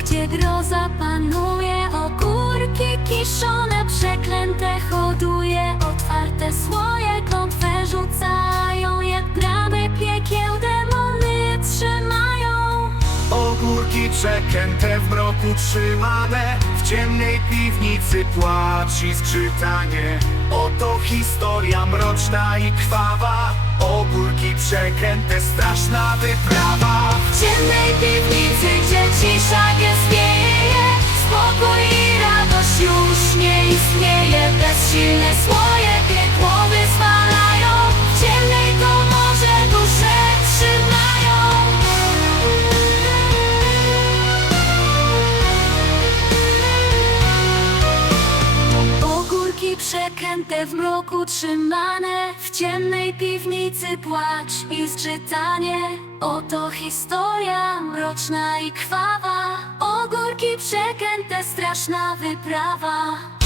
gdzie groza panuje Ogórki kiszone, przeklęte hoduje Otwarte słoje kląt wyrzucają Jak graby piekieł demony trzymają. Ogórki przeklęte w mroku trzymane W ciemnej piwnicy płaci skrzytanie Oto historia mroczna i krwawa. Ogórki przeklęte, straszna wyprawa. W ciemnej piwnicy, gdzie cisza nie zwieje Spokój i radość już nie istnieje. Bezsilne słoje piekło wyzwalają W ciemnej komorze dusze trzymają. Ogórki przeklęte w mroku trzymane W ciemnej piwnicy płacz i zgrzytanie Oto historia mroczna i krwawa. Ogórki przeklęte, straszna wyprawa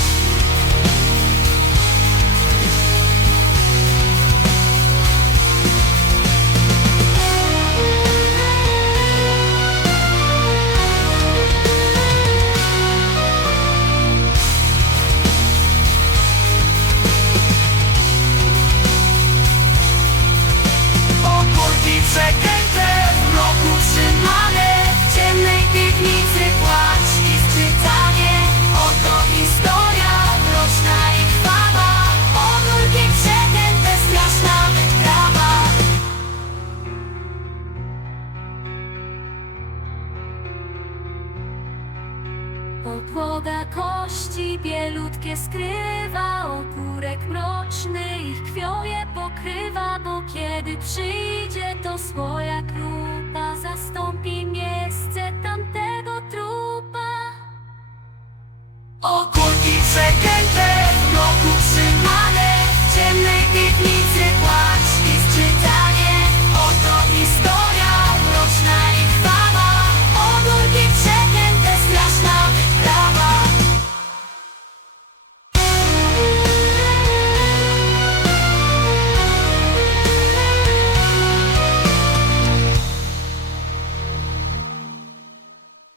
Podłoga kości bielutkie skrywa Ogórek mroczny ich krwią je pokrywa Bo kiedy przyjdzie to swoja grupa Zastąpi miejsce tamtego trupa. Ogórki przeklęte w mroku trzymane W ciemnej piwnicy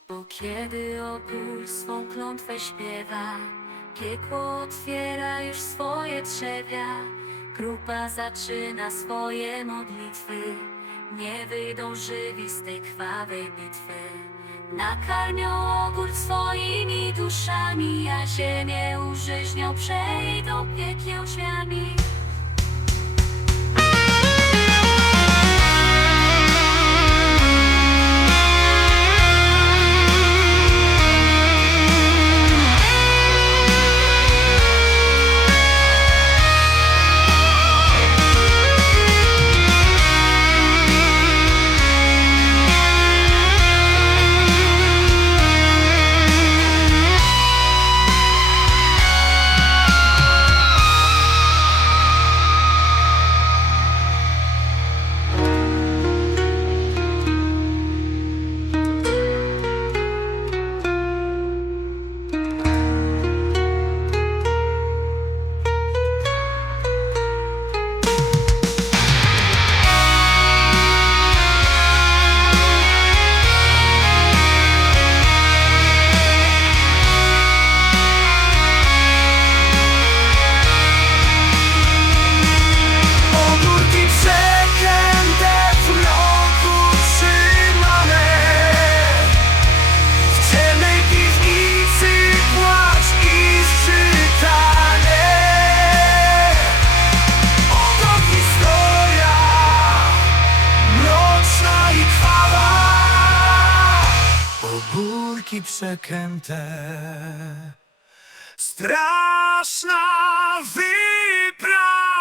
Bo kiedy opór swą klątwę śpiewa Piekło otwiera już swoje trzewia Grupa zaczyna swoje modlitwy Nie wyjdą żywi z tej krwawej bitwy. Nakarmią ogór swoimi duszami A ziemię użyźnią, przejdą piekieł drzwiami Ogórki przeklęte. Straszna wyprawa